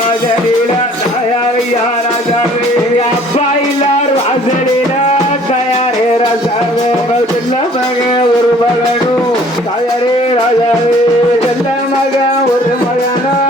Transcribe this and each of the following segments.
வாசலில தயாரியார சாமி அப்பா இல்லார் வாசலில தயாரே ராசாமி உங்கள் சின்ன மகன் ஒரு மகனும். தயாரே ராஜாவே சின்ன மகன் ஒரு மகனும்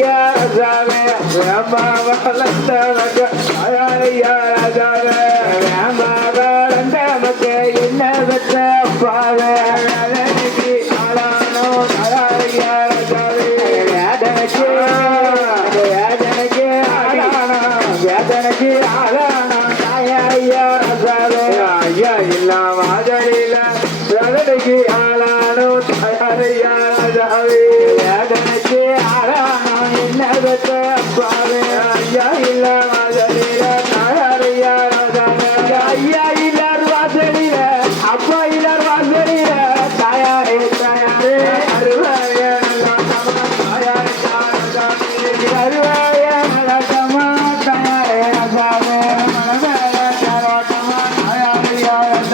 يا زلمة يا ما غلطت لك. يا يا زلمة يا ما غلطت لك. إلا بتفعل على نبي على نور على يا زلمة يا دنجي يا دنجي على يا دنجي على يا يا زلمة يا إلا ما دليل يا دنجي على نور. على يا زلمة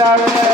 Thank you.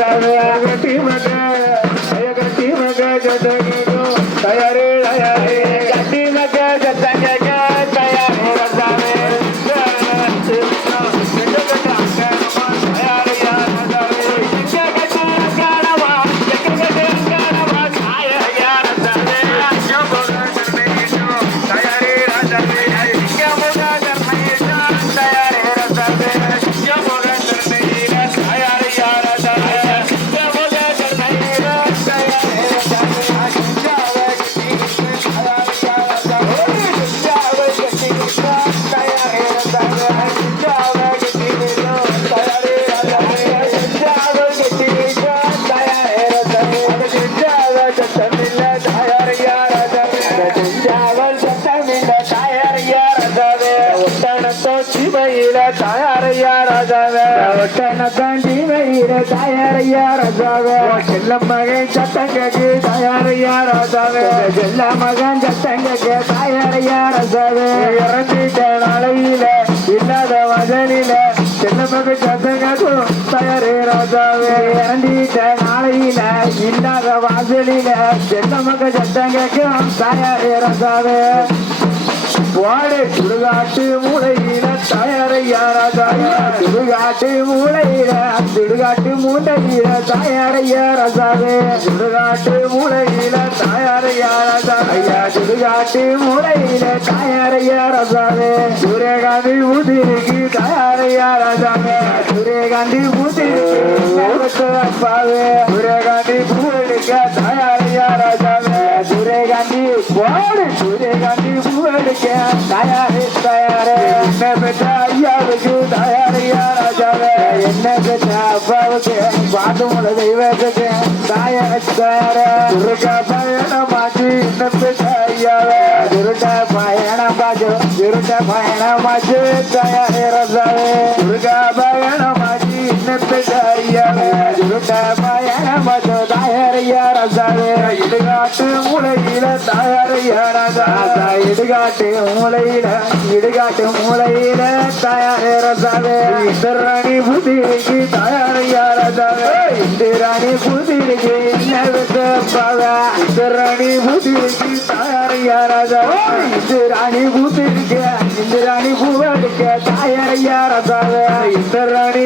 I'm going to தாண்டி வைர தயாரையா ராஜாவே? செல்ல மகன் சத்தங்கக்கு தயாரையா ராஜாவே? செல்ல மகன் சத்தங்கக்கு தயாரையா ராஜாவே? இறந்துட்ட நாளையில இல்லாத வதனில செல்ல மகன் சத்தங்கக்கும் தயாரே ராஜாவே. இறந்துட்ட நாளையில இல்லாத வாசலில செல்ல மகன் சத்தங்கக்கும் தயாரே ராஜாவே. வாடை சுடுகாட்டு மூளையில தயாரையா ராஜா சுடுகாட்டு மூளையில சுடுகாட்டு மூளையில தயாரையா ராஜாவே சுடுகாட்டு மூளையில தயாரையா ராஜா ஐயா சுடுகாட்டு மூளையில தயாரையா ராஜாவே சூரியகாந்தி ஊதிருக்கு தயாரையா ராஜாவே சூரியகாந்தி ஊதிருக்கு அப்பாவே சூரியகாந்தி பூவெடுக்க தயாரையா ராஜாவே சூரியகாந்தி போடு சூரியகாந்தி பூவெடுக்க தயாரே தயாரே என்ன பெற்ற ஐயாவுக்கு தயாரையா ராஜாவே அப்பாவுக்கு பாட்டுமுட தெய்வத்துக்கு தயார தயார துருக்கா பயணமாச்சு என்ன பெற்ற ஐயாவே திருட்ட பயணமாச்சு திருட்ட தயாரையா இடுகாட்டு மூளையில தயாரையா ராஜா இடுகாட்டு மூளையில இடுகாட்டு மூளையில தயாரே ராஜாவே இந்திராணி புதிரிக்கு தயாரையா ராஜாவே இந்திராணி புதிரிக்கு இந்திராணி புதிரிக்கு தயாரையா ராஜாவே இந்திராணி புதிரிக்கு இந்திராணி பூவடிக்க தயாரையா ராஜாவே இந்திராணி